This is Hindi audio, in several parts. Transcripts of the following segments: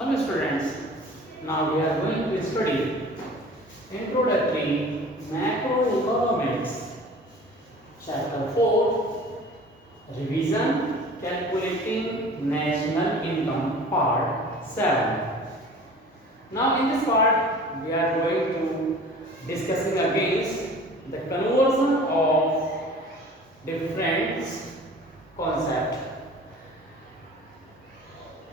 Hello students, now we are going to study Introductory Macroeconomics, Chapter 4, Revision Calculating National Income, Part 7. Now in this part, we are going to discussing against the conversion of different concept.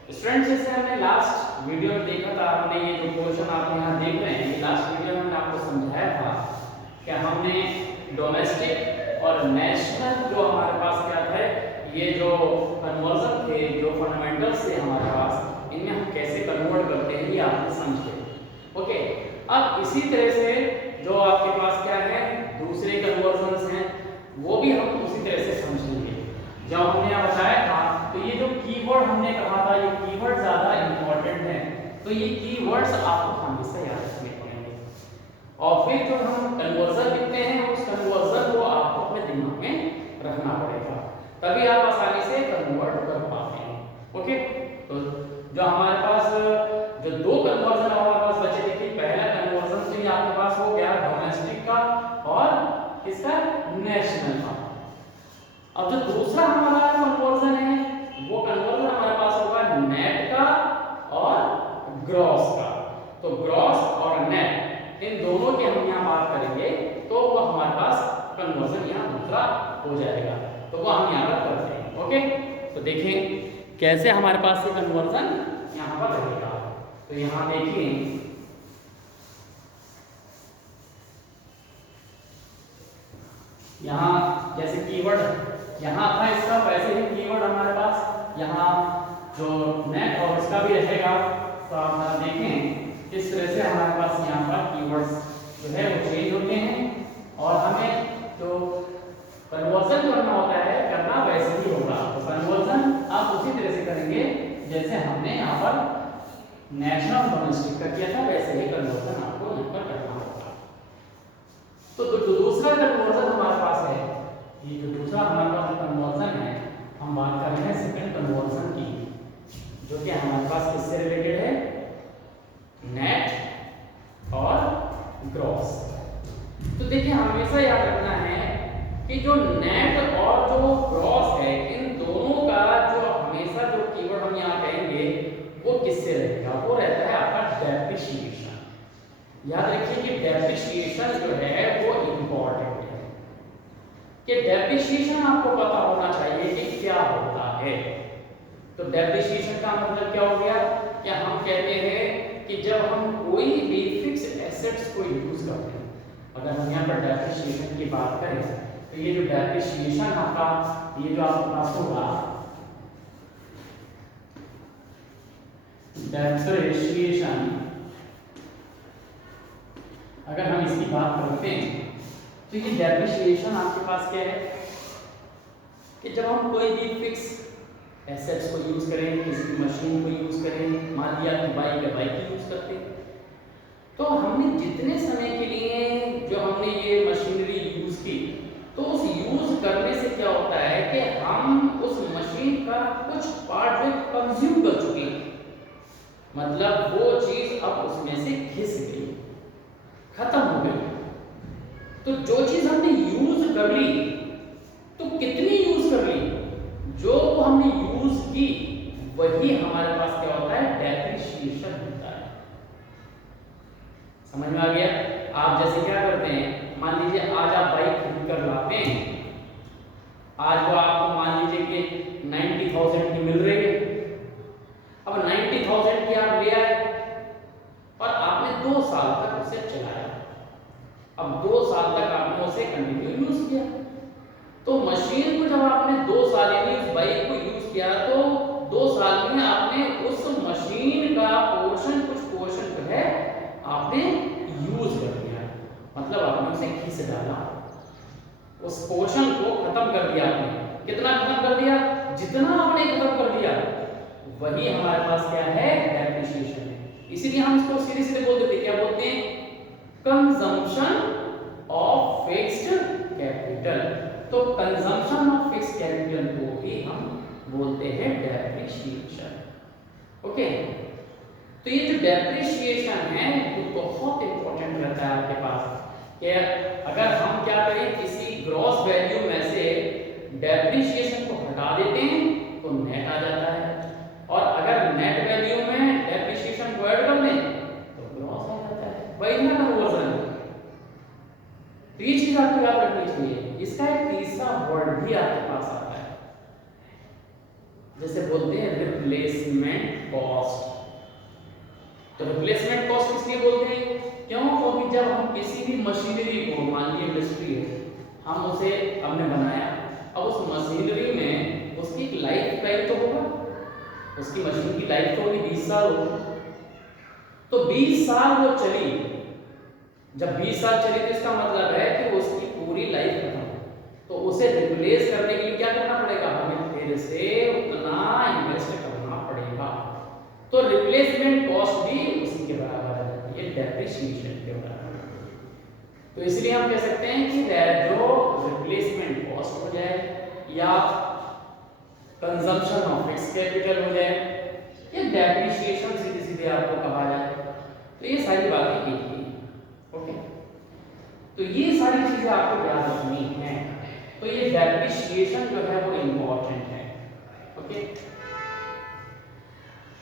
Students जैसे हमने लास्ट वीडियो में देखा था, आपने ये जो क्वेश्चन आप यहाँ देख रहे हैं, ये लास्ट वीडियो में मैंने आपको समझाया था कि हमने डोमेस्टिक और नेशनल जो हमारे पास क्या था, ये जो कन्वर्जन थे, जो फंडामेंटल्स थे हमारे पास, इनमें हम कैसे कन्वर्ट करते हैं ये आपने समझे। ओके, अब इसी तरह से जो आपके पास क्या है दूसरे कन्वर्जन्स हैं, वो भी हम उसी तरह से समझेंगे। जब हमने यहाँ बताया था तो ये जो कीवर्ड हमने कहा था, ये कीवर्ड ज्यादा इंपॉर्टेंट है, तो ये कीवर्ड्स आपको हमेशा याद रखने पड़ेंगे। और फिर जो हम कन्वर्जन लिखते हैं, उस कन्वर्जन को आपको अपने दिमाग में रखना पड़ेगा, तभी आप आसानी से कन्वर्ट कर पाते हैं। ओके, तो जो हमारे पास जो दो कन्वर्जन हमारे पास बचे थे कि पहला कन्वर्जन तो ये आपके पास हो गया डोमेस्टिक का और किसका, नेशनल का। अब जो दूसरा हमारा कन्वर्जन है, वो कन्वर्जन हमारे पास होगा नेट का और ग्रॉस का। तो ग्रॉस और नेट इन दोनों की हम यहाँ बात करेंगे, तो वो हमारे पास कन्वर्जन यहाँ दूसरा हो जाएगा, तो वो हम यहाँ पर करते हैं। ओके, तो देखें कैसे हमारे पास ये कन्वर्जन यहाँ पर रहेगा। तो यहाँ देखिए, यहाँ जैसे कीवर्ड यहाँ था इसका, वैसे ही कीवर्ड हमारे पास यहाँ जो नेट और इसका भी रहेगा। तो आप देखें इस तरह से हमारे पास यहाँ पर कीवर्ड्स जो है वो चेंज होते हैं, और हमें जो कन्वर्जन करना होता है करना वैसे ही होगा। तो कन्वर्जन आप उसी तरह से करेंगे जैसे हमने यहाँ पर नेशनल डोमेस्टिक का किया था, वैसे ही कन्वर्जन आपको यहाँ पर करना होगा। तो जो दूसरा कन्वर्जन हमारे पास है, ये जो दूसरा हमारे पास कन्वर्जन है, हम बात कर रहे हैं सेकंड कन्वर्जन की, जो कि हमारे पास किससे रिलेटेड है, नेट और ग्रॉस। तो देखिए हमेशा याद रखना है कि जो नेट और जो ग्रॉस है, इन दोनों का जो हमेशा जो कीवर्ड हम यहाँ कहेंगे वो किससे रहेगा, वो रहता है आपका डेप्रिसिएशन। याद रखिए कि डेप्रिसिएशन जो है वो इंपॉर्टेंट है, कि डेप्रिसिएशन आपको पता होना चाहिए कि क्या होता है। तो डेप्रिसिएशन का मतलब क्या हो गया, कि हम कहते हैं कि जब हम कोई भी फिक्स एसेट्स को यूज करते हैं, अगर हम यहाँ पर डेप्रिसिएशन की बात करें तो ये जो डेप्रिसिएशन आपका, ये जो आपके पास होगा डेप्रिसिएशन, अगर हम इसकी बात करते हैं तो ये डेप्रिसिएशन आपके पास क्या है, कि जब हम कोई भी फिक्स एसेट्स को यूज करें, किसी मशीन को यूज करें, मान लिया कि बाइक है, बाइक यूज करते हैं, तो हमने जितने समय के लिए जो हमने ये मशीनरी यूज की, तो उस यूज करने से क्या होता है कि हम उस मशीन का कुछ पार्ट जो कंज्यूम कर चुके हैं, मतलब वो चीज अब उसमें से घिस गई, खत्म हो गई। तो जो चीज हमने यूज कर ली, तो कितनी यूज कर ली, जो हमने यूज की वही हमारे पास क्या होता है, डेप्रिसिएशन होता है। समझ में आ गया? आप जैसे क्या करते हैं, मान लीजिए आज आप बाइक खरीद कर लाते हैं, आज वो आपको मान लीजिए कि 90,000 की मिल रही है। अब 90,000 की आप ले आए और आपने 2 साल तक उसे चलाया। अब 2 साल तक आपने उसे कंटिन्यू यूज किया, तो मशीन को जब आपने 2 साल यानी उस बाइक को यूज किया, तो 2 साल में आपने उस मशीन का पोर्शन, कुछ पोर्शन जो है आपने यूज कर दिया, मतलब आपने उसे घिस डाला, उस पोर्शन को खत्म कर दिया आपने। कितना खत्म कर दिया, जितना आपने खत्म कर दिया वही हमारे पास क्या है, डेप्रिसिएशन है। इसीलिए हम इसको सीधे सीधे बोल देते, क्या बोलते हैं, कंजम्पशन ऑफ फिक्स्ड कैपिटल। तो कंजम्पशन ऑफ फिक्स्ड कैपिटल को भी हम बोलते हैं डेप्रिसिएशन। ओके, तो ये जो डेप्रिसिएशन है ये बहुत इंपॉर्टेंट रहता है आपके पास कि अगर हम क्या करें किसी ग्रॉस वैल्यू में से डेप्रिसिएशन को हटा देते हैं तो नेट आ जाता है, और अगर नेट वैल्यू में डेप्रिसिएशन को ऐड कर दें तो ग्रॉस आ जाता है। वही ना कन्वर्जन। तो ये चीज आपको याद रखनी चाहिए। इसका एक तीसरा वर्ड भी आपके पास आता है, जैसे बोलते हैं रिप्लेसमेंट कॉस्ट। तो रिप्लेसमेंट कॉस्ट इसलिए बोलते हैं क्यों? क्योंकि जब हम किसी भी मशीनरी को, मान लीजिए इंडस्ट्री है, हम उसे हमने बनाया, अब उस मशीनरी में उसकी एक लाइफ टाइम तो होगा, उसकी मशीन की लाइफ तो होगी 20 साल होगी। तो 20 साल वो चली, जब 20 साल चली तो इसका मतलब है कि उसकी पूरी लाइफ खत्म, तो उसे रिप्लेस करने के लिए क्या करना पड़ेगा? हमें फिर से उतना इन्वेस्ट करना पड़ेगा। तो रिप्लेसमेंट कॉस्ट भी उसी के बराबर है, ये डेप्रिसिएशन के बराबर है। तो इसलिए हम कह सकते हैं कि जो रिप्लेसमेंट कॉस्ट हो जाए या कंजम्पशन ऑफ फिक्स्ड कैपिटल हो जाए या डेप्रिसिएशन सीधे सीधे आपको कहा जाए, तो ये सारी बातें की थी। ओके, तो ये सारी चीजें आपको याद रखनी है। तो ये डेप्रिसिएशन जो है वो इंपॉर्टेंट है। ओके,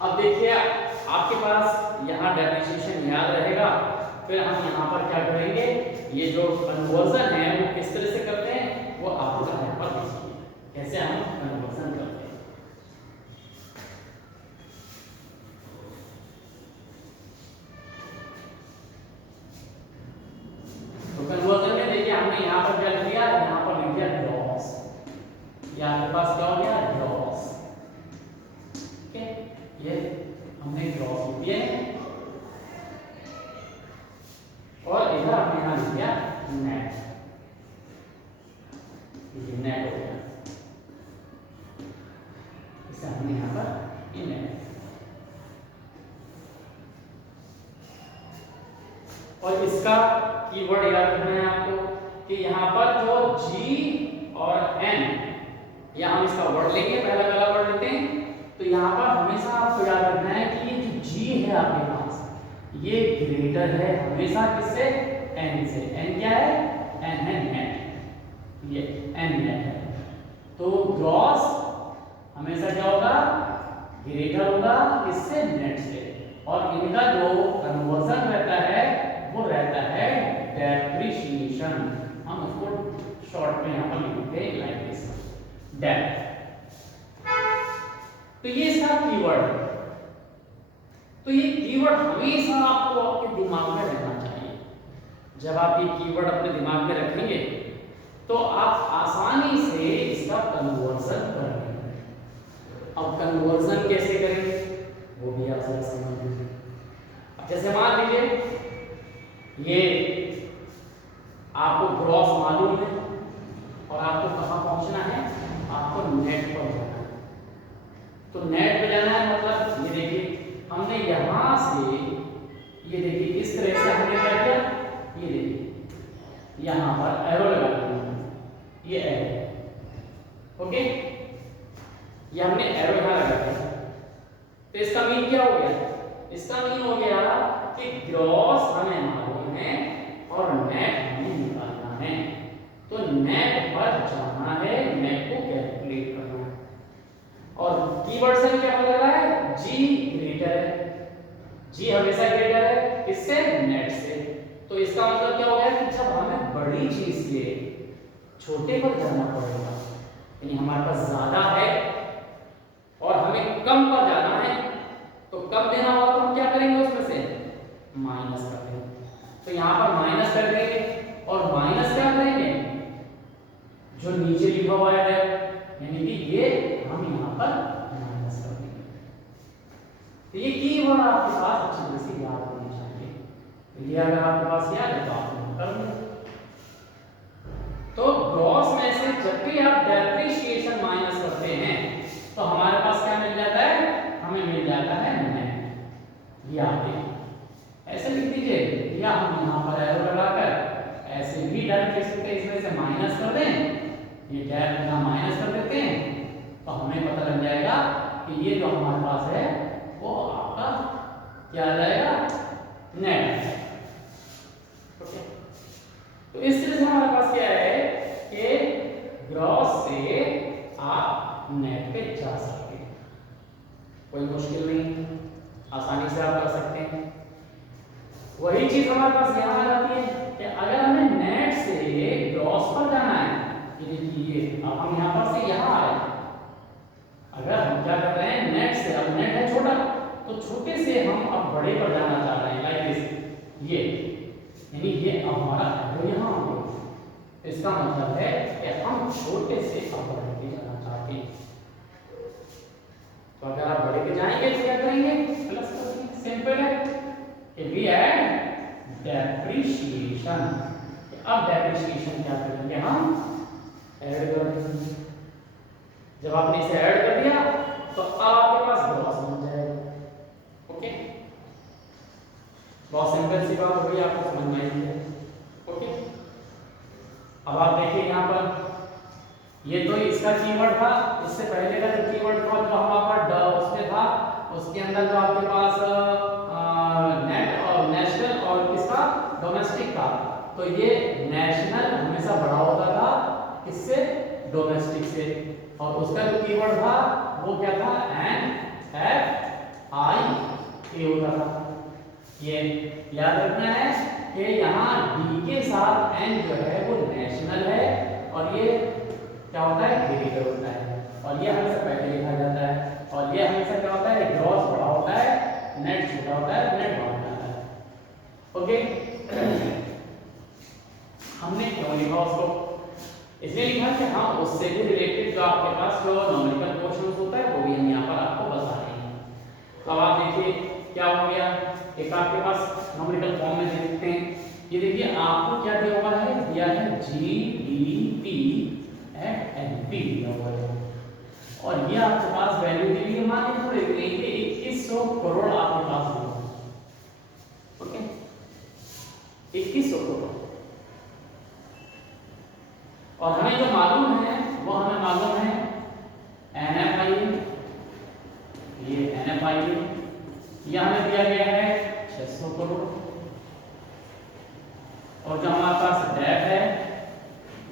अब देखिए आपके पास यहाँ डेप्रिसिएशन याद रहेगा, फिर हम यहाँ पर क्या करेंगे, ये जो कन्वर्जन है वो किस तरह से करते हैं वो आपको यहाँ पर देखिए कैसे हम कन्वर्जन करते हैं। तो कन्वर्जन में देखिए हमने यहाँ पर क्या लिख दिया, यहाँ पर लिख दिया ग्रॉस, या आपके पास क्या हो गया ग्रॉस। ओके, ये हमने ग्रॉस लिख दिया है, और इधर हमने यहाँ लिख दिया नेट, ये नेट हो गया, इसे हमने यहाँ पर ये नेट। और इसका कीवर्ड याद रखना है आपको कि यहाँ पर जो G और N, या हम इसका वर्ड लेंगे, पहला वाला वर्ड लेते हैं, तो यहाँ पर हमेशा आपको याद रखना है कि ये जो G है आपके पास, ये ग्रेटर है हमेशा किससे? N से। N क्या है? N है नेट, ये N नेट है। तो ग्रॉस हमेशा क्या होगा? ग्रेटर होगा किससे? नेट से। और इनका जो कन्वर्जन रहता है वो रहता है डेप्रिसिएशन। हम उसको शॉर्ट में यहाँ पर लिखते हैं लाइक दिस, डेप। तो ये इसका कीवर्ड है। तो ये कीवर्ड हमेशा आपको आपके दिमाग में रहना चाहिए। जब आप ये कीवर्ड अपने दिमाग में रखेंगे तो आप आसानी से इसका कन्वर्जन कर लेंगे। अब कन्वर्जन कैसे करें वो भी आप जरा समझ लीजिए। अब जैसे मान लीजिए ये आपको ग्रॉस मालूम है और आपको कहाँ पहुंचना है? आपको नेट पर जाना है। तो नेट पे जाना है मतलब ये देखिए हमने यहाँ से, ये देखिए इस तरह से हमने क्या किया, ये देखिए यहाँ पर एरो लगा दिया, ये एरो। ओके, ये हमने एरो यहाँ लगा दिया। तो इसका मीन क्या हो गया? इसका मीन हो गया कि ग्रॉस हमें मालूम है और नेट हमें निकालना है। तो नेट पर जाना है, नेट को कैलकुलेट करना है। और कीवर्ड से क्या पता लगा है? जी ग्रेटर है, जी हमेशा ग्रेटर है किससे? नेट से। तो इसका मतलब क्या हो गया कि जब हमें बड़ी चीज से छोटे पर जाना पड़ेगा, यानी हमारे पास ज्यादा है और हमें कम पर जाना है, तो कम देना होगा तो हम क्या करेंगे? उसमें से माइनस कर देंगे। तो यहाँ पर माइनस कर देंगे और माइनस क्या करेंगे? जो नीचे लिखा हुआ है यानी कि ये हम यहाँ पर माइनस कर देंगे। तो ये कीवर्ड आपके पास अच्छी तरह से याद होनी चाहिए। तो ये अगर आपके पास याद है तो आप कर लेंगे। तो ग्रॉस में से जब भी आप डेप्रिसिएशन माइनस करते हैं तो हमारे पास क्या मिल जाता है? हमें मिल जाता है नेट। ये आप देखिए ऐसे लिख दीजिए, या हम यहाँ पर एरो लगाकर ऐसे भी डायरेक्ट लिख सकते हैं, इसमें से माइनस कर दें, ये डैश का माइनस कर देते हैं तो हमें पता लग जाएगा कि ये जो हमारे पास है वो आपका क्या आ जाएगा, नेट। ओके, तो इस तरह से हमारे पास क्या है कि ग्रॉस से आप नेट पे जा सकते हैं, कोई मुश्किल नहीं, आसानी से आप कर सकते हैं। वही चीज हमारे पास यहाँ आ जाती है कि अगर हमें नेट से ग्रॉस पर जाना है, ये देखिए अब हम यहाँ पर से यहाँ आए, अगर हम क्या कर रहे हैं नेट से, अब नेट है छोटा तो छोटे से हम अब बड़े पर जाना चाह रहे हैं, लाइक दिस, ये यानी ये अब हमारा एरो यहाँ आ गया। इसका मतलब है कि हम छोटे से अब बड़े पे जाना चाहते हैं। तो अगर आप बड़े पे जाएंगे तो क्या करेंगे, प्लस करेंगे, सिंपल है। वी ऐड डेप्रिसिएशन, अब डेप्रिसिएशन क्या करेंगे, हम ऐड कर देंगे। जब आपने इसे ऐड कर दिया तो अब आपके पास ग्रॉस बन जाएगा। ओके, बहुत सिंपल सी बात हो गई, आपको समझ में आई है। ओके, अब आप देखिए यहाँ पर ये तो इसका कीवर्ड था, इससे पहले का जो कीवर्ड था जो हमारा उसमें था, उसके अंदर जो आपके पास नेट और नेशनल और किसका डोमेस्टिक था, तो ये नेशनल हमेशा बड़ा होता था किससे, डोमेस्टिक से, और उसका जो कीवर्ड था वो क्या था, एन एफ आई ए होता था। ये याद रखना है कि यहाँ डी के साथ एन जो है वो नेशनल है और ये क्या होता है, ग्रेटर होता है, और ये हमेशा पहले लिखा जाता है, और ये हमेशा क्या होता है, ग्रॉस बड़ा होता है, नेट छोटा होता है, नेट बड़ा होता है। ओके, हमने क्यों लिखा उसको, इसलिए लिखा कि हाँ उससे भी रिलेटेड जो आपके पास जो न्यूमेरिकल क्वेश्चंस होता है वो भी हम यहाँ पर आपको बता रहे हैं। अब आप देखिए क्या हो गया, एक आपके पास न्यूमेरिकल फॉर्म में देखते हैं, ये देखिए आपको क्या दिया हुआ है, दिया है जीडीपी एट एनपी दिया हुआ है, और ये आपके पास वैल्यू दी हुई है, मान लीजिए थोड़ी कि 2100 करोड़ आपके पास होगा। ओके, 2100 करोड़, और हमें जो मालूम है वो हमें मालूम है एनएफआई, ये एनएफआई ये हमें दिया गया है 600 करोड़, और जो हमारे पास डेट है,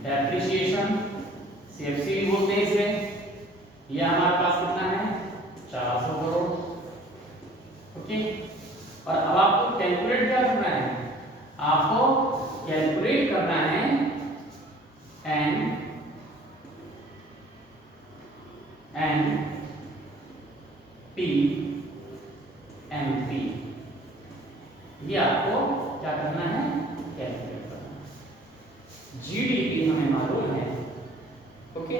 डेप्रिसिएशन सीएफसी भी बोलते हैं इसे, ये हमारे पास कितना है 400 करोड़। ओके, और अब आपको कैलकुलेट क्या करना है, आपको कैलकुलेट करना है एन पी एम पी, ये आपको क्या करना है, कैलकुलेट करना है। जीडीपी हमें मालूम है, ओके,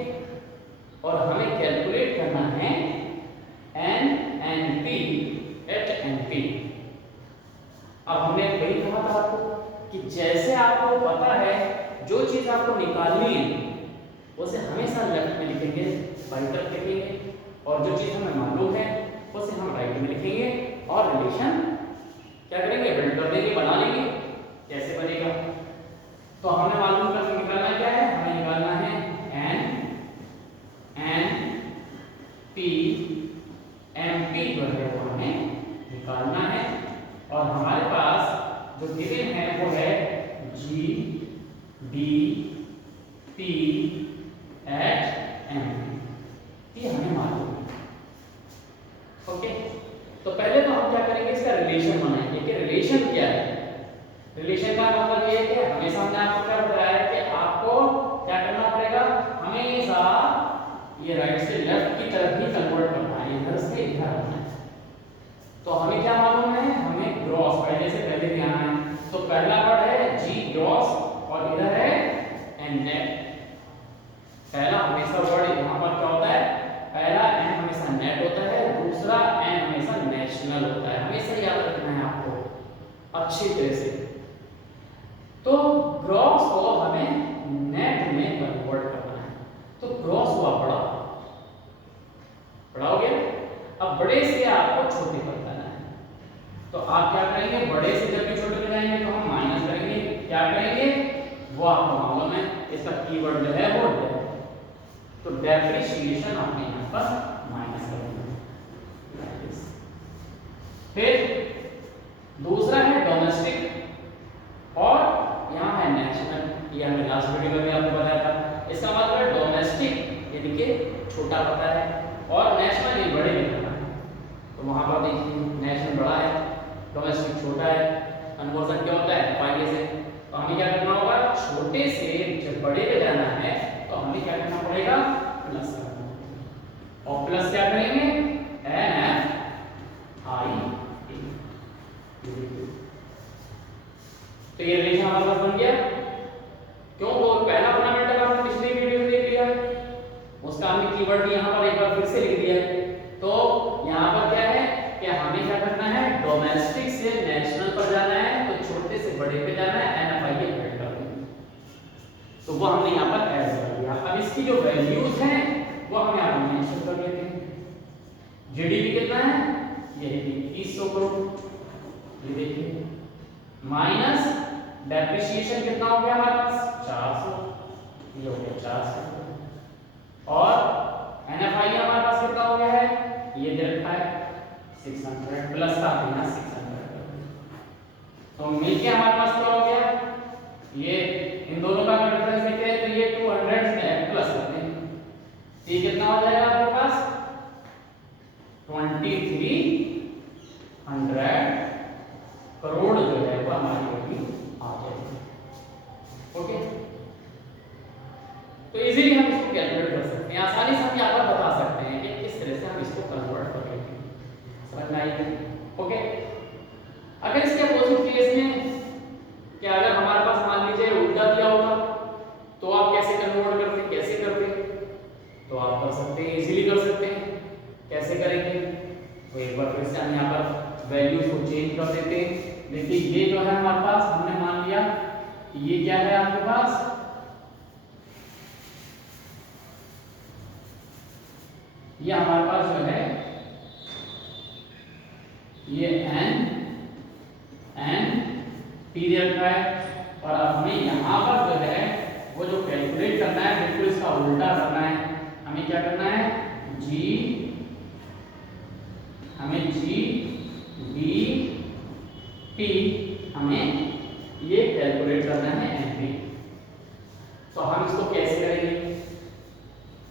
और हमें कैलकुलेट करना है एनपी एट एनपी। अब हमने वही कहा था आपको कि जैसे आपको पता है जो चीज आपको निकालनी है उसे हमेशा लेफ्ट में लिखेंगे, बाई तरफ लिखेंगे, और जो चीज हमें मालूम है उसे हम राइट में लिखेंगे, और रिलेशन क्या करेंगे, बिल्ड कर देंगे, बना लेंगे। कैसे बनेगा, तो हमें मालूम कर निकालना क्या है, हमें निकालना है एन पी एम पी जो है वो हमें निकालना है, और हमारे पास जो गिवन है वो है G D P at M, ये हमें मालूम है। ओके, तो पहले तो हम क्या करेंगे, इसका रिलेशन बनाएंगे कि रिलेशन क्या है। रिलेशन का मतलब ये है कि हमेशा हमने आपको क्या बताया है कि आपको क्या करना पड़ेगा, हमेशा ये राइट से लेफ्ट की तरफ ही कन्वर्ट करना है, इधर से इधर आना है। तो हमें क्या मालूम है, हमें ग्रॉस पहले से पहले ध्यान है, तो पहला वर्ड है जी ग्रॉस, और इधर है एन नेट। पहला हमेशा वर्ड यहाँ पर क्या होता है, पहला एन हमेशा नेट होता है, दूसरा एन हमेशा नेशनल होता है, हमेशा याद रखना है आपको अच्छी तरह से। तो ग्रॉस को हमें नेट में कन्वर्ट करना है, तो ग्रॉस हुआ बड़ा, बड़ा हो गया। अब बड़े से आपको छोटे पर जाना है, तो आप क्या करेंगे, बड़े से जब भी छोटे पे जाएंगे तो हम माइनस करेंगे, क्या करेंगे वो आपको मालूम है, इसका कीवर्ड जो है वो डेप, तो डेप्रिसिएशन आपने यहाँ पर माइनस करेंगे। फिर दूसरा है डोमेस्टिक और यहाँ है नेशनल। ये हमने लास्ट वीडियो में भी आपको बताया था। इसका मतलब है डोमेस्टिक यानी कि छोटा पता है और नेशनल ये बड़े में पता है। तो वहां पर देखिए नेशनल बड़ा है, डोमेस्टिक छोटा है। कन्वर्जन क्या होता है फाइल से। तो हमें क्या करना होगा, छोटे से जब बड़े पे जाना है तो हमें क्या करना पड़ेगा, प्लस करना होगा। और प्लस क्या करेंगे, NFI। तो ये रिलेशन हमारे पास बन गया। क्यों, वो पहला फंडामेंटल आपने पिछली वीडियो में देख लिया है, उसका हमने कीवर्ड भी यहाँ पर एक बार फिर से लिख दिया है। तो यहाँ पर क्या है कि हमें क्या करना है, डोमेस्टिक से नेशनल पर जाना है, तो छोटे से बड़े पे जाना है, NFI के ऐड कर देंगे। तो वो हमने यहाँ पर ऐड कर दिया। अब इसकी जो वैल्यूज हैं वो हम यहाँ पर मेंशन कर लेते हैं। जीडीपी कितना है, ये 2100 करोड़, ये देखिए, माइनस डेप्रिसिएशन कितना हो गया हमारे पास 400, ये हो गया 400, और NFI हमारे पास कितना हो गया है, ये दे रखा है 600 प्लस का देना 600। तो मिलके हमारे पास क्या हो गया, ये इन दोनों का डिफरेंस देखते हैं तो ये 200 से प्लस करते हैं, ये कितना हो जाएगा आपके पास 2300 करोड़ जो है वो हमारी वैल्यू आ जाएगी। ओके, तो इजीली हम इसको कैलकुलेट कर सकते हैं, आसानी से हम यहाँ पर बता सकते हैं कि किस तरह से हम इसको कन्वर्ट कर लेते हैं। समझ में आई? ओके, अगर इसके अपोजिट केस में कि अगर हमारे पास मान लीजिए उल्टा दिया होगा तो आप कैसे कन्वर्ट करते, कैसे करते, तो आप कर सकते हैं, इजीली कर सकते हैं। कैसे करेंगे, तो एक बार फिर से हम यहाँ पर वैल्यूज को चेंज कर देते हैं। देखिए ये जो है हमारे पास, हमने मान लिया ये क्या है आपके पास, ये हमारे पास जो है ये N दे रखा है, और अब हमें यहाँ पर जो है वो जो कैलकुलेट करना है बिल्कुल इसका उल्टा करना है। हमें क्या करना है, हमें GBP हमें ये कैलकुलेट करना है NP। तो हम इसको कैसे करेंगे,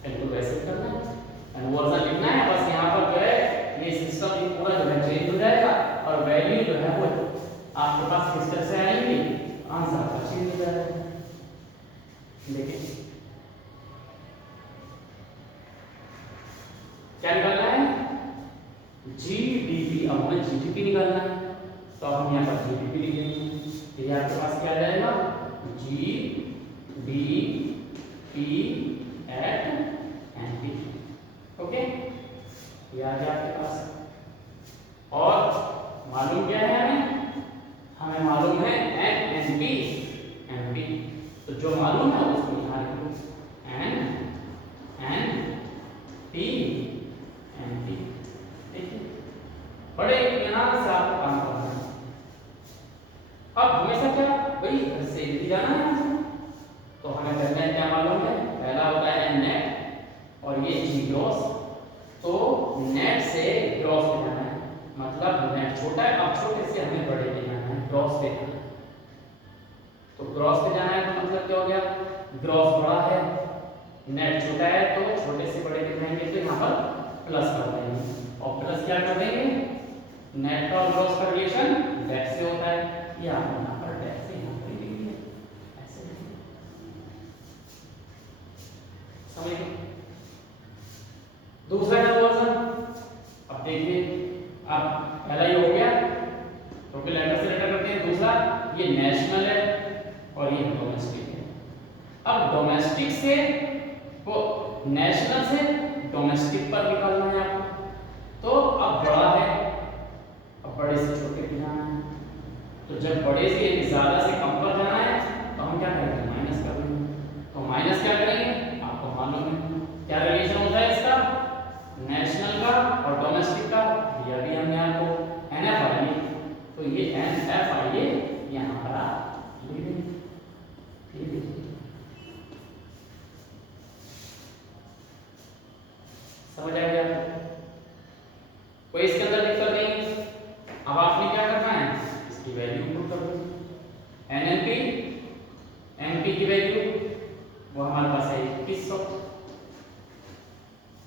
बिल्कुल वैसे करना है, कन्वर्जन लिखना है, बस यहाँ पर जो है ये सिस्टम पूरा जो है चेंज हो जाएगा और वैल्यू जो है वो आपके पास किस तरह से आएंगी, आंसर आपका चेंज हो जाएगा। देखिए क्या निकालना है, GDP। अब हमें GDP निकालना है तो अब हम यहाँ पर GDP लिखेंगे, तो ये आपके पास क्या आ जाएगा, GDP at NP। ओके, ये आ गया आपके पास। और मालूम क्या है हमें मालूम है NP। तो जो मालूम है उसको यहाँ लिखो, NP। बड़े इत्मीनान से आपको काम करना है। अब हमेशा क्या भाई घर से भी जाना है, तो हमें करना है क्या मालूम है, पहला होता है नेट और ये जी ग्रॉस। तो नेट से ग्रॉस पे जाना है, मतलब नेट छोटा है, अब छोटे से हमें बड़े पे जाना है, ग्रॉस पे जाना है। तो ग्रॉस पे जाना है तो मतलब क्या हो गया, ग्रॉस बड़ा है, नेट छोटा है, तो छोटे से बड़े पे जाएंगे तो यहाँ पर प्लस कर देंगे, और प्लस क्या कर देंगे, नेट और ग्रॉस का रिलेशन डेट से होता है, ये आप यहाँ पर डेट से यहाँ पर लिख दिया ऐसे। समझ गए? दूसरा कन्वर्जन, अब देखिए अब पहला ये हो गया क्योंकि लेटर से लेटर करते हैं, दूसरा ये नेशनल है और ये डोमेस्टिक है। अब डोमेस्टिक से वो नेशनल से डोमेस्टिक पर निकालना है आपको, तो अब बड़ा है, अब बड़े से छोटे पे जाना है, तो जब बड़े से ज्यादा से कम पर जाना है तो हम क्या करेंगे, माइनस कर देंगे। तो माइनस क्या करेंगे, आपको मालूम है क्या रिलेशन होता है इसका, नेशनल का और डोमेस्टिक का, दिया भी हमने आपको NFI। तो ये NFI यहाँ पर आप लिख देंगे। समझ आ गया? कोई इसके अंदर दिक्कत नहीं। अब आपने क्या करना है,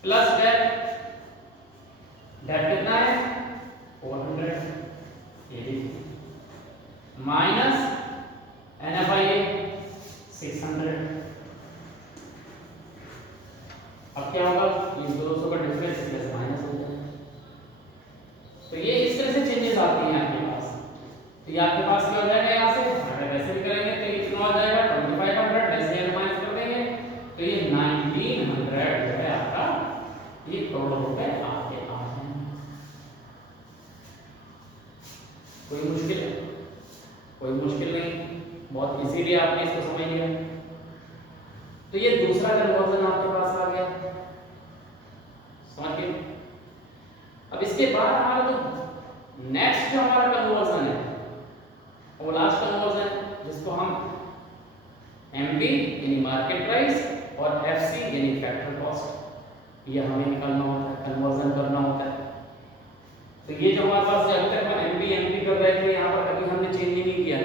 प्लस डेट, डेट कितना है 400, ये देखिए, माइनस NFIA 600। अब क्या होगा, ये 200 का डिफरेंस प्लस माइनस हो जाएगा। तो ये इस तरह से चेंजेस आती हैं आपके पास। तो ये आपके पास क्या हो जाएगा, यहाँ से अगर वैसे भी करेंगे तो ये कितना हो जाएगा 2500, वैसे ही माइनस कर देंगे तो ये 1900 जो है आपका ये करोड़ रुपए आपके पास हैं। कोई मुश्किल है? कोई मुश्किल नहीं, बहुत इजीली आपने इसको समझ लिया। तो ये दूसरा कन्वर्जन आपके पास आ गया, समझ गए। अब इसके बाद हमारा जो नेक्स्ट जो हमारा कन्वर्जन है वो लास्ट कन्वर्जन जिसको हम एमपी यानी मार्केट प्राइस और एफसी यानी फैक्टर कॉस्ट, ये हमें निकालना होता है, कन्वर्जन करना होता है। तो ये जो हमारे पास अभी तक हम एमपी कर रहे थे, यहाँ पर कभी हमने चेंज नहीं किया।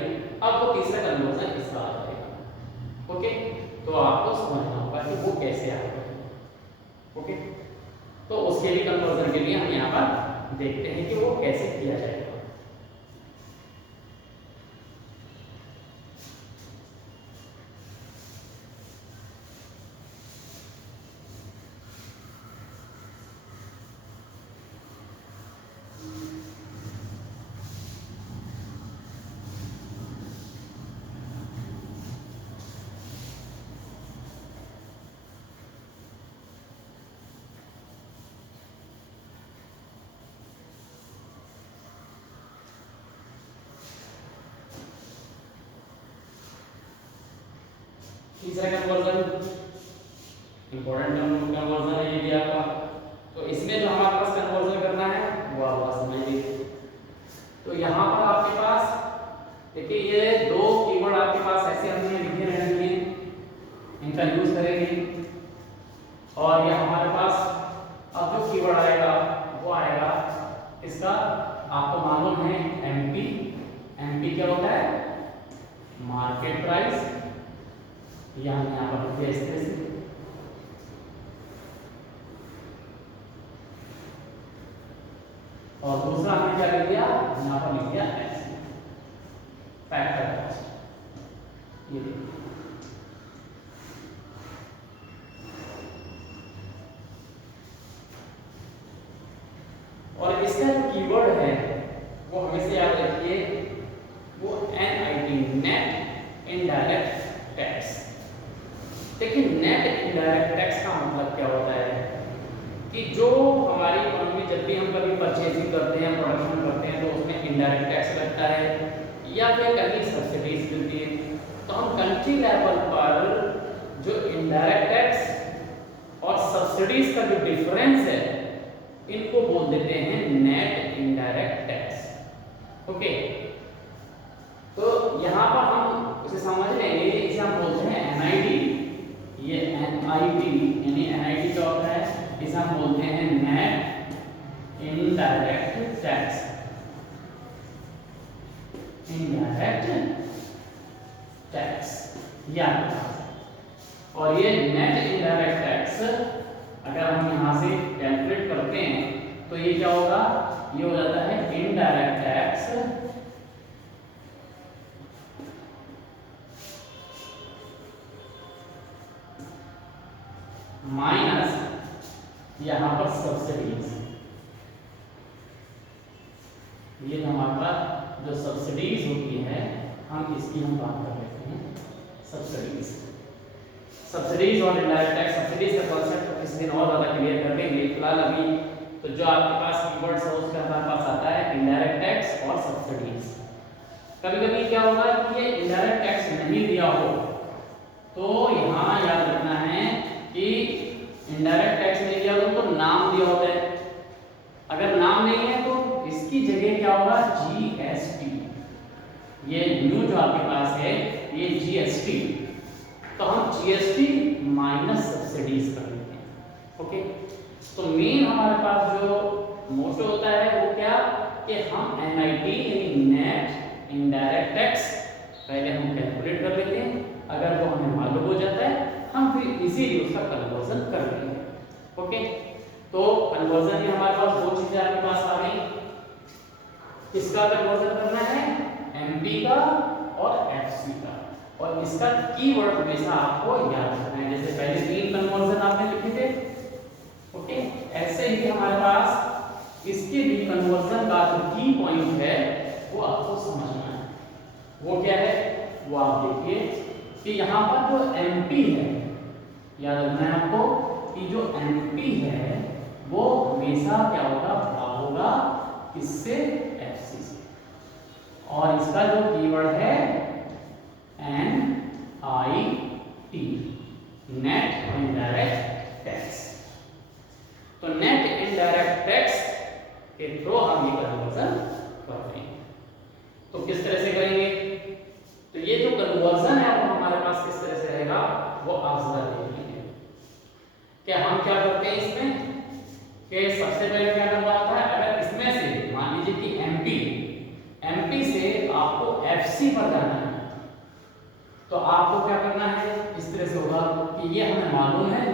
अब वो तीसरा कन्वर्जन इसका आ जाएगा। ओके, तो आपको समझना होगा कि वो कैसे आएगा। ओके, तो उसके लिए कन्वर्जन के लिए हम यहाँ पर देखते हैं कि वो कैसे किया जाएगा। तीसरा कन्वर्जन इंपॉर्टेंट कन्वर्जन है ये भी आपका। तो इसमें जो हमारे पास कन्वर्जन करना है वो आप समझ लीजिए। तो यहाँ पर आपके पास देखिए ये दो कीवर्ड आपके पास ऐसे हमने लिखे रहेंगे, इनका यूज करेंगे। और ये हमारे पास अब जो कीवर्ड आएगा वो आएगा इसका, आपको मालूम है एमपी। एमपी क्या होता है, मार्केट प्राइस, यहाँ पर लिख दिया इस तरह से। और दूसरा हमने क्या लिख दिया, यहाँ पर लिख दिया एफसी, फैक्टर कॉस्ट। ये देखिए, और इसका जो कीवर्ड है वो हमेशा याद रखिए, वो NIT, नेट इनडायरेक्ट टैक्स। देखिए नेट इनडायरेक्ट टैक्स का मतलब क्या होता है कि जो हमारी इकोनॉमी, जब भी हम कभी परचेजिंग करते हैं, प्रोडक्शन करते हैं, तो उसमें इनडायरेक्ट टैक्स लगता है या फिर कहीं सब्सिडीज मिलती है। तो हम कंट्री लेवल पर जो इनडायरेक्ट टैक्स और सब्सिडीज का जो डिफरेंस है इनको बोल देते हैं नेट इनडायरेक्ट टैक्स। ओके, तो यहाँ पर हम उसे समझ लेंगे, इसे हम बोलते हैं NIT। ये NIT यानी NIT क्या होता है, इसे हम बोलते हैं net indirect tax. Indirect tax याद, और ये नेट इनडायरेक्ट टैक्स अगर हम यहाँ से कैलकुलेट करते हैं तो ये क्या होगा, ये हो जाता है इनडायरेक्ट टैक्स माइनस यहाँ पर सब्सिडीज। ये हमारा जो सब्सिडीज होती है, हम इसकी हम बात कर लेते हैं, सब्सिडीज। सब्सिडीज और इनडायरेक्ट टैक्स, सब्सिडीज का कॉन्सेप्ट किसी दिन और ज्यादा क्लियर कर देंगे। फिलहाल अभी तो जो आपके पास कीवर्ड्स है उसका हमारे पास आता है इनडायरेक्ट टैक्स और सब्सिडीज। कभी कभी क्या होगा कि ये इनडायरेक्ट टैक्स नहीं दिया हो तो यहाँ याद रखना है कि इनडायरेक्ट टैक्स नहीं दिया तो नाम दिया होता है। अगर नाम नहीं है तो इसकी जगह क्या होगा, GST। ये न्यू जो आपके पास है ये GST, तो हम GST माइनस सब्सिडीज कर लेते हैं। ओके, तो मेन हमारे पास जो मोटो होता है वो क्या कि हम NIT यानी नेट इनडायरेक्ट टैक्स पहले हम कैलकुलेट कर लेते हैं। अगर वो हमें मालूम हो जाता है हम फिर इजीली उसका कन्वर्जन कर लेंगे। ओके, तो कन्वर्जन में हमारे पास दो चीजें आपके पास आ गई। किसका कन्वर्जन करना है? एमपी का और एफसी का। और इसका कीवर्ड हमेशा आपको याद रखना है। जैसे पहले तीन कन्वर्जन आपने लिखे थे, ओके, ऐसे ही हमारे पास इसके भी कन्वर्जन का जो की पॉइंट है वो आपको समझना है। वो क्या है? वो आप देखिए कि यहाँ पर जो एमपी है, याद रखना है आपको कि जो एमपी है वो हमेशा क्या होगा? बड़ा होगा किससे? एफसी से। और इसका जो कीवर्ड है NIT, नेट इनडायरेक्ट टैक्स। तो नेट इनडायरेक्ट टैक्स के थ्रू हम ये कन्वर्जन करते हैं। तो किस तरह से करेंगे? तो ये जो कन्वर्जन है वो हमारे पास किस तरह से रहेगा वो आप जरा देख लीजिए। क्या हम क्या करते हैं इसमें कि सबसे पहले क्या करना होता है? अगर इसमें से मान लीजिए कि एमपी से आपको एफसी पर जाना है, तो आपको क्या करना है? इस तरह से होगा कि ये हमें मालूम है,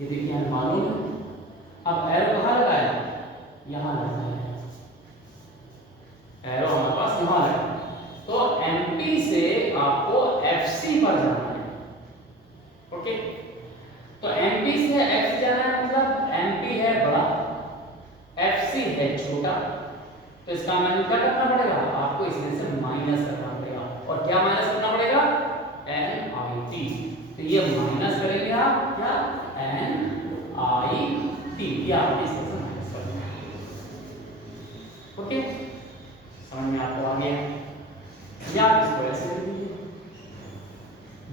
ये देखिए हमें मालूम है। अब एरो कहाँ लगा है? यहाँ लगा है। एरो हमारे पास यहाँ लगा है। तो एमपी से आपको एफसी पर जाना है, ओके। तो एमपी से एफसी जाना है, मतलब एमपी है बड़ा, एफसी है छोटा। तो इसका मतलब क्या करना पड़ेगा? आपको इसमें से माइनस करना पड़ेगा। और क्या माइनस करना पड़ेगा? NIT। तो ये माइनस करेंगे आप क्या? NIT, ये आपने इसमें से माइनस करना है, ओके। समझ में आपको आ गया? या इसको ऐसे कर दीजिए,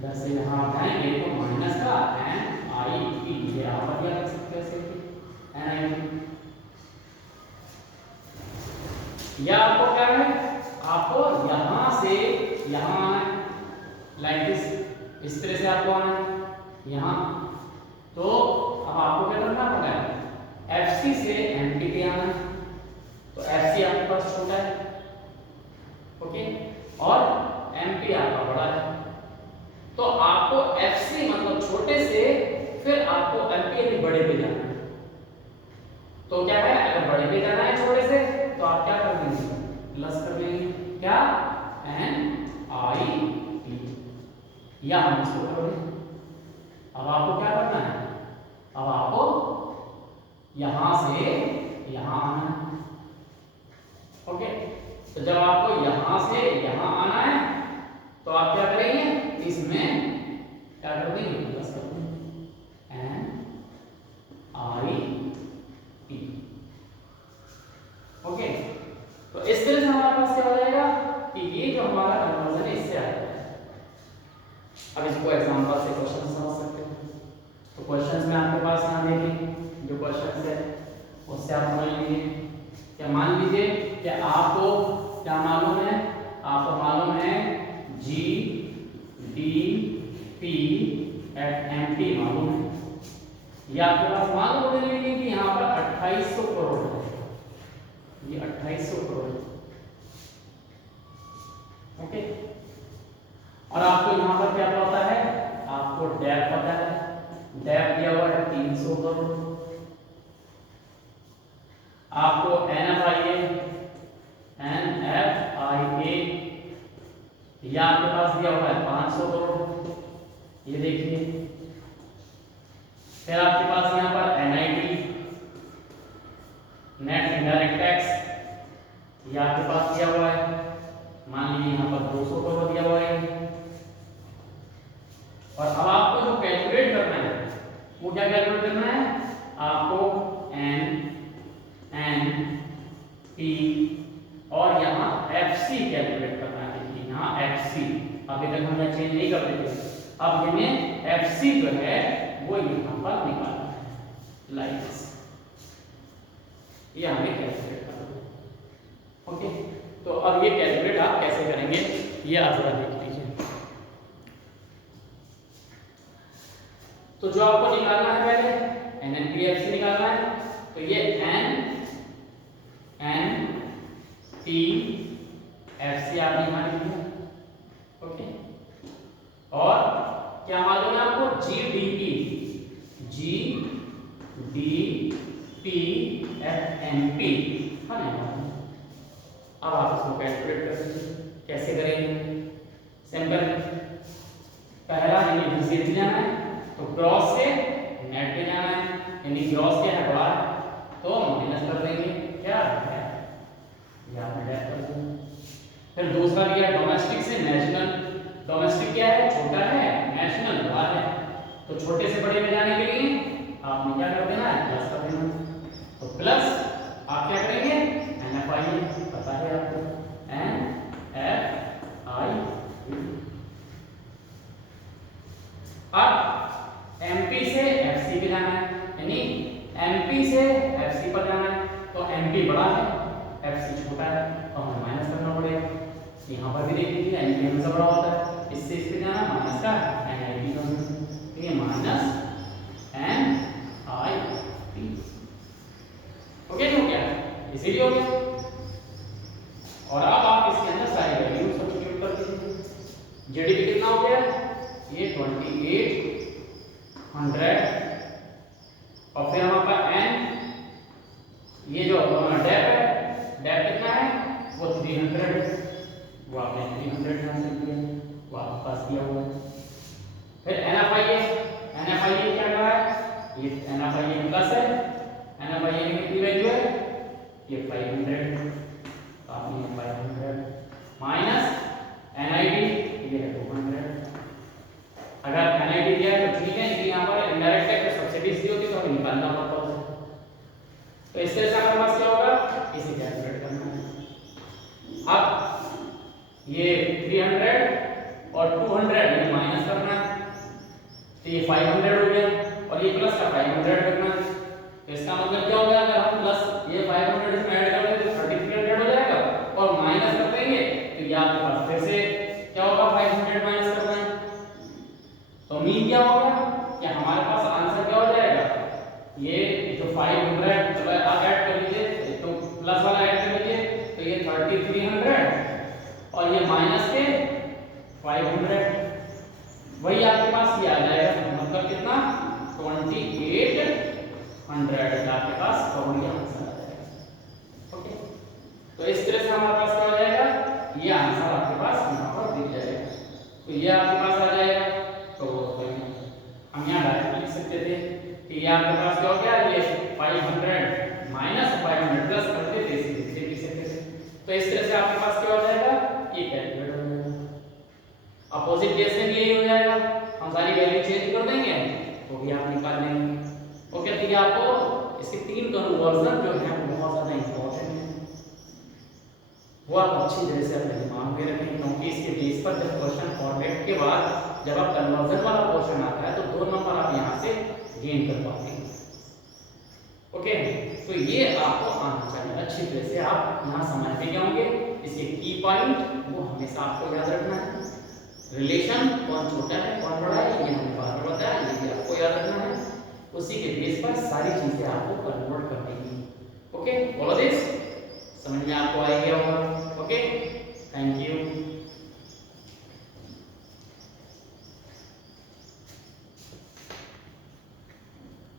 जैसे यहाँ जाएंगे तो माइनस का NIT, ये आप क्या कर सकते हैं? NIT। या आपको क्या है? आपको यहाँ से यहाँ आना है, लाइक दिस, इस तरह से आपको आना है यहाँ। तो अब आपको क्या करना पड़ेगा? एफसी से एमपी पे आना है। तो एफसी आपके पास छोटा है, ओके, और एमपी आपका बड़ा है। तो आपको एफसी मतलब छोटे से फिर आपको एमपी भी बड़े पे जाना है। तो क्या है? अगर बड़े पे जाना है छोटे से तो आप क्या कर देंगे? प्लस कर देंगे। क्या? NIT, या हम इसको कर दें। अब आपको क्या करना है? अब आपको यहां से यहां आना है, ओके। तो जब आपको यहां से यहां आना है तो आप क्या करेंगे? इसमें क्या कर देंगे? प्लस कर देंगे, NIT, ओके। तो इस तरह से हमारे पास क्या हो जाएगा कि ये जो हमारा कन्वर्जन है इससे आ जाएगा। अब इसको एग्जांपल से क्वेश्चन समझ सकते हैं। तो क्वेश्चंस में आपके पास यहाँ देखिए जो क्वेश्चंस है उससे आप समझ लीजिए। क्या मान लीजिए कि आपको क्या मालूम है? आपको मालूम है GDP एट MT मालूम है। ये आपके पास मालूम है कि यहाँ पर 2800 करोड़ है, ये 2800 करोड़ है, ओके। और आपको यहाँ पर क्या पता है? आपको डेप पता है, डेप दिया हुआ है 300 करोड़। आपको NFIA यह आपके पास दिया हुआ है 500 करोड़, ये देखिए। फिर आपके पास यहाँ पर NIT, नेट इनडायरेक्ट टैक्स, ये आपके पास दिया हुआ है, मान लीजिए यहाँ पर 200 करोड़ दिया हुआ है। और अब आपको जो कैलकुलेट करना है वो क्या कैलकुलेट करना है? आपको NP और यहाँ FC कैलकुलेट करना है। देखिए यहाँ FC, अभी तक हमने चेंज नहीं कर थे, अब हमें FC जो है वो यहाँ पर निकालना है, लाइक दिस, ये हमें कैलकुलेट करना है, ओके। तो अब ये कैलकुलेट आप कैसे करेंगे ये आप जरा देख लीजिए। तो जो आपको निकालना है पहले NNPFC निकालना है, तो ये NNPFC आपने यहाँ लिख दिया, ओके। और क्या मालूम है आपको? GDP PFNP, है ना। अब आप इसको कैलकुलेट कर लीजिए, कैसे करेंगे? सिंपल, पहला यानी से जाना है तो क्रॉस से नेट पे जाना है, यानी क्रॉस क्या है बड़ा है तो माइनस कर देंगे, क्या है यहाँ पे डेट कर देंगे। फिर दूसरा लिया डोमेस्टिक से नेशनल, डोमेस्टिक क्या है छोटा है, नेशनल बड़ा है, तो छोटे से बड़े में जाने के लिए आपने क्या कर देना है, प्लस कर देना। तो प्लस आप क्या करेंगे, NFI पता है आपको, NFI। अब MP से FC पे जाना है, यानी MP से FC पर जाना है, तो MP बड़ा है FC छोटा है, तो हमें माइनस करना पड़ेगा। यहाँ पर भी देख लीजिए MP हमेशा बड़ा होता है, इससे इस पे जाना माइनस का NIP, तो ये माइनस NIP। ओके हो गया, इसीलिए हो गया। और अब आप इसके अंदर सारी वैल्यू सब्स्टिट्यूट कर दीजिए। जीडीपी कितना हो गया, ये 2800, और फिर हमारा N, ये जो डेप है, डेप कितना है वो 300, वो आपने 300 यहाँ से किया, वो आपके पास दिया हुआ है। फिर NFI क्या कर रहा है, ये NFI प्लस है, NFI की कितनी वैल्यू है, ये 500, तो आपने 500 माइनस NID ये है 200। अगर NID दिया है तो ठीक है, लेकिन यहाँ पर इनडायरेक्ट टैक्स सब्सिडीज दी होती तो हमें निकालना पड़ता है। तो इस तरह से हमारे पास क्या होगा, इसे कैलकुलेट करना है। अब ये 300 और 200 ये माइनस करना है, तो ये 500 हो गया, और ये प्लस का 500 करना है। तो इसका मतलब क्या हो गया, अगर हम प्लस ये 500 इसमें ऐड कर दें तो 3300 हो जाएगा, और माइनस कर देंगे तो ये आपके पास फिर से क्या होगा, 500 माइनस करना है। तो मीन क्या होगा कि हमारे पास आंसर क्या हो जाएगा, ये जो 500 चलो आप ऐड कर लीजिए, तो प्लस वाला ऐड कर लीजिए, तो ये 3300 और ये माइनस के 500, वही आपके पास ये आ जाएगा, मतलब कितना 2800 आपके पास करोड़ का आंसर आ जाएगा। ओके, तो इस तरह से हमारे पास क्या हो जाएगा, ये आंसर आपके पास यहाँ पर दिख जाएगा। तो ये आपके पास आ जाएगा, तो हम यहाँ डायरेक्ट लिख सकते थे कि ये आपके पास क्या हो गया, ये 500 माइनस 500 प्लस करते थे, इसे लिख सकते थे। तो इस तरह से आपके पास क्या हो जाएगा, ये कैलकुलेट हो जाएगा। अपोजिट केस में यही हो जाएगा, हम सारी वैल्यू चेंज कर देंगे तो भी आप निकाल लेंगे। ओके, तो ये आपको इसके 3 कन्वर्जन जो है बहुत ज्यादा इंपॉर्टेंट है, वो आप अच्छी तरह से अपने दिमाग में रखें, क्योंकि इसके बेस पर जब क्वेश्चन फॉर्मेट के बाद जब आप कन्वर्जन वाला क्वेश्चन आता है तो 2 नंबर आप यहाँ से गेन कर पाते हैं। ओके, तो ये आपको आना चाहिए अच्छी तरह से, आप यहाँ समझ में क्या होंगे, इसके की पॉइंट वो हमेशा आपको याद रखना है। रिलेशन कौन छोटा है कौन बड़ा है ये हमने बार बार बताया, ये भी आपको याद रखना है। उसी के बेस पर सारी चीजें आपको कन्वर्ट कर देंगी। ओके, ऑल दिस समझ में आपको आ गया होगा। Okay, thank you.